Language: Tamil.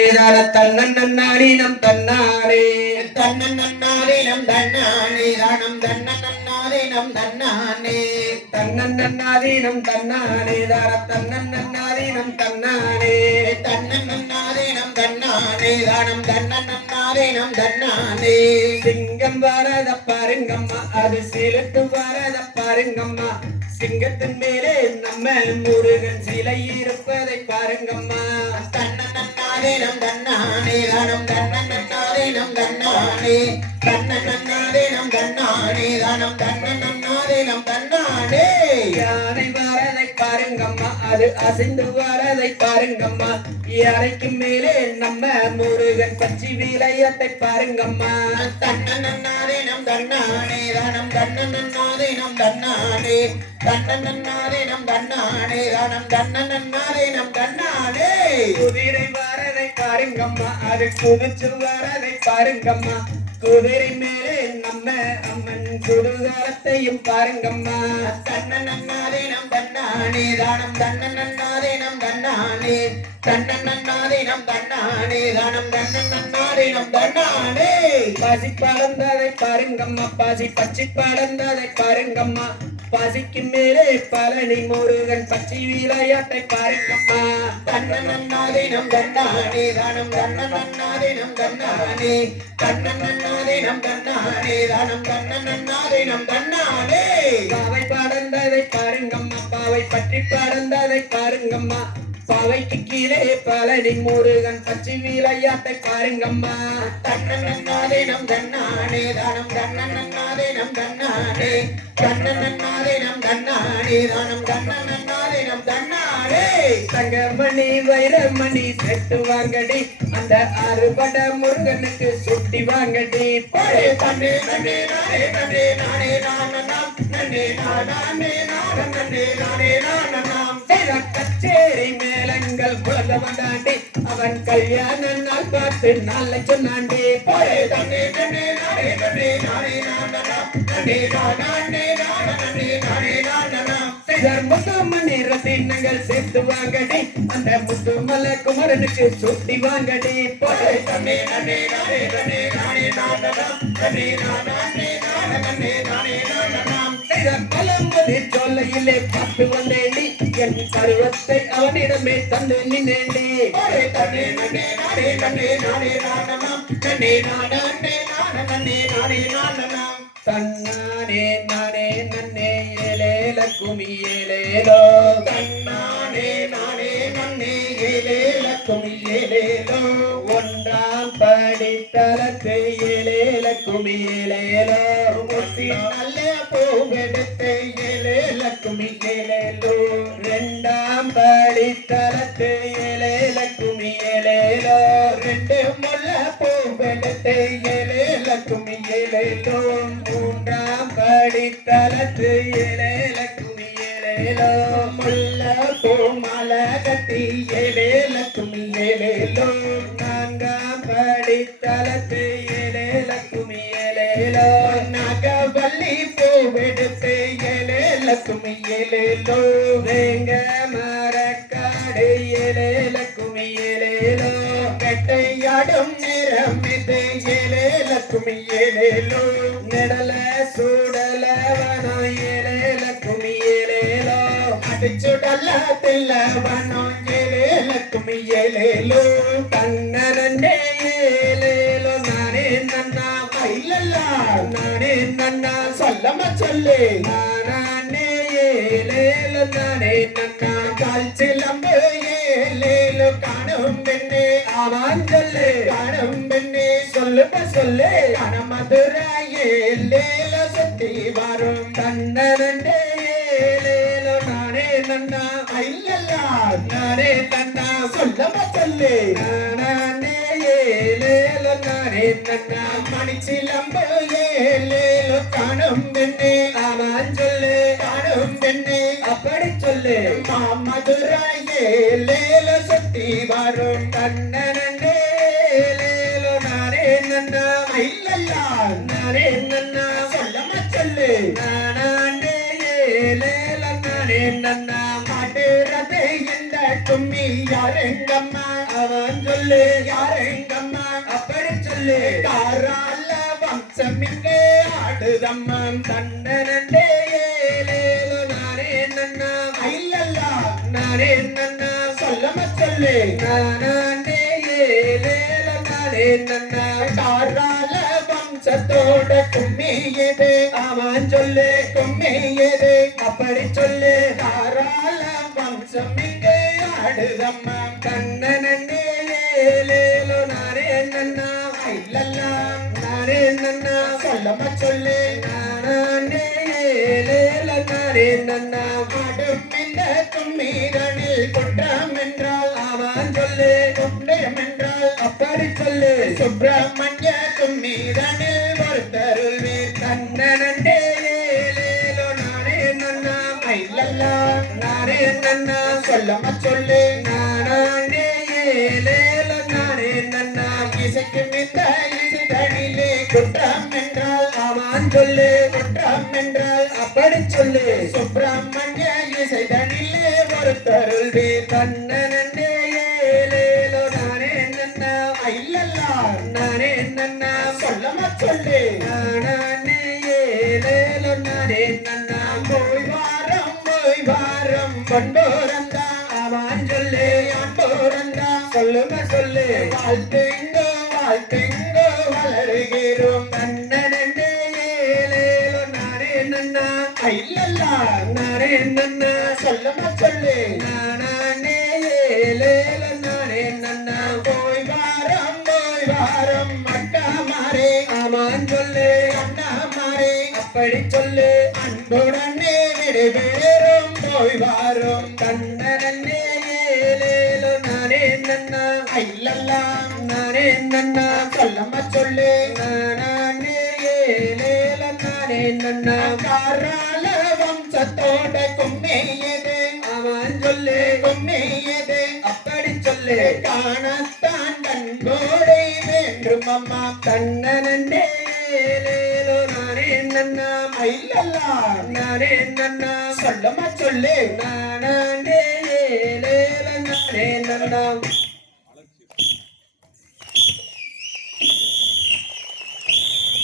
ஏதான தன்னன் நன்னாடினம் தன்னாரே தன்னன்னாரேனம் தன்னானே தானம் தன்னன்னாரேனம் தன்னானே தன்னன் நன்னாதீனம் தன்னானே தான தன்னன் நன்னாதீனம் தன்னானே தன்னன்னாரேனம் தன்னானே தானம் தன்னன்னாரேனம் தன்னானே சிங்கம் வரத பாருங்கம்மா அது சிலுத்து வரத பாருங்கம்மா. சிங்கத்தின் மேலே நம்ம முருகன் சிலை இருப்பதை பாருங்கம்மா. நம் கண்ணானே தானம் கண்ணன் நன்னாதே நம் கண்ணானே கண்ணன் நன்னாதே நம் கண்ணானே தானம் தன்னன்னாரேனம் தன்னானே யானை வரதை பாருங்கம்மா அது அசைந்து வரதை பாருங்கம்மா. யானைக்கு மேலே நம்ம முருகன் பச்சி விளையாட்டை பாருங்கம்மா. கண்ணன் நன்னாதே நம் கண்ணானே தானம் கண்ணன் நன்னாதே நம் கண்ணானே கண்ணன் தன்னானே நம் கண்ணானே தானம் கண்ணன் நன்னாதே நம் கண்ணானே குதிரை பாருங்கம்மா அது குதிச்சு வரதை பாருங்கம்மா. குதிரை மேலே நம்ம அம்மன் குருகாலத்தையும் பாருங்கம்மா. தன்னன்னாரேனம் தன்னானே தானம் தன்னன்னாரேனம் தன்னானே. தன்னன்னாரேனம் தன்னானே தானம் தன்னன்னாரேனம் தன்னானே. பசி பறந்ததை பாருங்கம்மா பாசி பச்சி பறந்ததை பாருங்கம்மா. பசிக்கும் மேலே பழனி முருகன் பச்சை விளையாட்டை பாருங்கம்மா தன்னன்னாரேனம் கண்ணானே தானம் கண்ணன் அண்ணாதினம் கண்ணானே. கண்ணன் தன்னன்னாரேனம் கண்ணானே தானம் கண்ணன் தன்னன்னாரேனம் கண்ணானே. பாவை பறந்ததை பாருங்கம்மா பாவை பற்றி பறந்ததை பாருங்கம்மா. பாவைக்கு கீழே பழனி முருகன் பச்சை வீலையாட்டை பாருங்கம்மா. தன்னன்னாரேனம் தன்னானே தானம் தன்னன்னாரேனம் தன்னானே தன்னன்னாரேனம் தன்னானே தானம் தன்னன்னாரேனம் தன்னானே தங்கமணி வைரமணி செட்டு வாங்கடி. அந்த அறுபட முருகனுக்கு சுட்டி வாங்கடி. ஒரே தன்னே நன்னே நானே நன்னே நானே நானனாம் நன்னே நானே நான நன்னே நானே நானனாம் செய்த மேளங்கள் புலந்த வந்தாண்டி அவன் கல்யாண நாள் பார்த்து நாளை ஒரே தன்னே நன்னே நானே நன்னே நானே நன்னே நானே நான நானே சேர்த்து வாங்கடி அந்த முத்துமலை குமரனுக்கு சுட்டி வாங்கடி. தன்னே நன்னே நானே நானே நன்னே நானே நான நானே நானனாம் செய்தார் பழம்பதி சொல்லையிலே பார்த்து வந்தேண்டி என் பருவத்தை அவனிடமே தந்து நின்னேண்டி தன்னே நன்னே நானே நன்னே நானே நானனாம். நன்னே நானே நான நானே நானனாம். தன்னானே நானே நன்னே ஏலேல குமி ஏலேலோ தன்னானே குமி ஏலேலோ முத்தி நல்ல பூவெடுத்து ஏலேல குமி ஏலேலோ ரெண்டாம் படித்தலத்து ஏலேல குமி ஏலேலோ ரெண்டு முல்ல பூவெடுத்து ஏலேல குமி ஏலேலோ மூன்றாம் படித்தலத்து ஏலேல குமி ஏலேலோ முல்ல பூ மாலை கட்டி ஏலேலோ நாகவல்லி பூவெடுத்து ஏலேல குமி ஏலேலோ வேங்க மரக்காடு ஏலேல குமி ஏலேலோ கட்டையாடும் நிறம் இது ஏலேல குமி ஏலேலோ நெடல சூடல வனம் ஏலேல குமி ஏலேலோ அடிச்சுடல தில்லவனோ ஏலேல குமி ஏலேலோ கண்ணரண்டே சொல்லு. நானே ஏலேலோ நானே நன்னா கால் சிலம்பு ஏலேலோ காணும் பெண்ணே. ஆமான் சொல்லு. காணும் பெண்ணே சொல்லும சொல்லு. கன மதுரை சுத்தி வரும். தன்னரண்டே ஏலேலோ நானே நன்னா. கைலல்ல நானே தன்னா. சொல்லம சொல்லு. நானே மணிச்சிலம்பு காணும் பெண்ணே ஆமான் சொல்லு காணும் பெண்ணே அப்படி சொல்லு. மதுரை ஏலேலோ சுத்தி வரும் தன்னரண்டே ஏலேலோ நானே நன்னா இல்லல்ல நானே நன்னா சொல்லம சொல்லு. நானே ஏலேலோ நானே நன்னா காட்டுறது இந்த கும்மி யாரெங்கம்மா? அவன் சொல்லு யாரெங்கம்மா? அப்படி சொல்லு காரால வம்சம் இங்கே தண்டனண்டே ஏலேலோ நானே நன்னா ஐயல்லா நானே நன்னா சொல்லம சொல்லு. நானே ஏலேலோ நானே நன்னா காரால வம்சத்தோட கும்மியது அவன் சொல்லு கும்மியது அப்படி சொல்லு. காரால வம்சம் இங்கே ஆடுதம்மா ஏலேலோ நானே நன்னா ஐயல்லா நானே நன்னா சொல்லம சொல்லு. நானே ஏலேலோ நானே நன்னா. ஆடும் இந்த கும்மீரனில் குற்றம் என்றால் அவன் சொல்லு. குண்டயம் என்றால் அப்படி சொல்லு. சுப்பிரமணிய கும்மீரனில் ஒருத்தருள்வீர். தன்னனண்டே நானே நன்னா. ஐலல்லா சொல்லு. நானே சொல்லு குற்றம் என்றால் அப்படி சொல்லு. சுப்பிரமணிய இசைதனிலே ஒருத்தருள்வீர் தன்னனண்டே ஏலேலோ நானே நன்னா ஐலல்லா நானே நன்னா சொல்லமா சொல்லு. நானே ஏலேலோ நானே நன்னா போய் வாரம் போய் வாரம் கொண்டோரந்தா அவன் சொல்லு ஆண்டோரந்தா சொல்லுங்க சொல்லு. வாழ்த்து சொல்லம சொல்லு நானே நானே நன்னா போய் வாரம் போய் வாரம் அக்கா மாறே அவன் சொல்லு அண்ணா மாறே அப்படி சொல்லு அன்புடனே விடைபெறும் போய் வாரும் தன்னனண்டே ஏலேலோ நானே நன்னா ஐலல்லா நானே நன்னா சொல்லம சொல்லு நானே நன்னா காரால வம்சத்தோட கும்மியது. அவன் சொல்லு. கும்மியது. அப்படி சொல்லு. காணத்தான் கண்கோடை வேண்டும் அம்மா. ஏலேலோ நானே நன்னா ஐலல்லா நானே நன்னா சொல்லம சொல்லு. நானே நானே நன்னா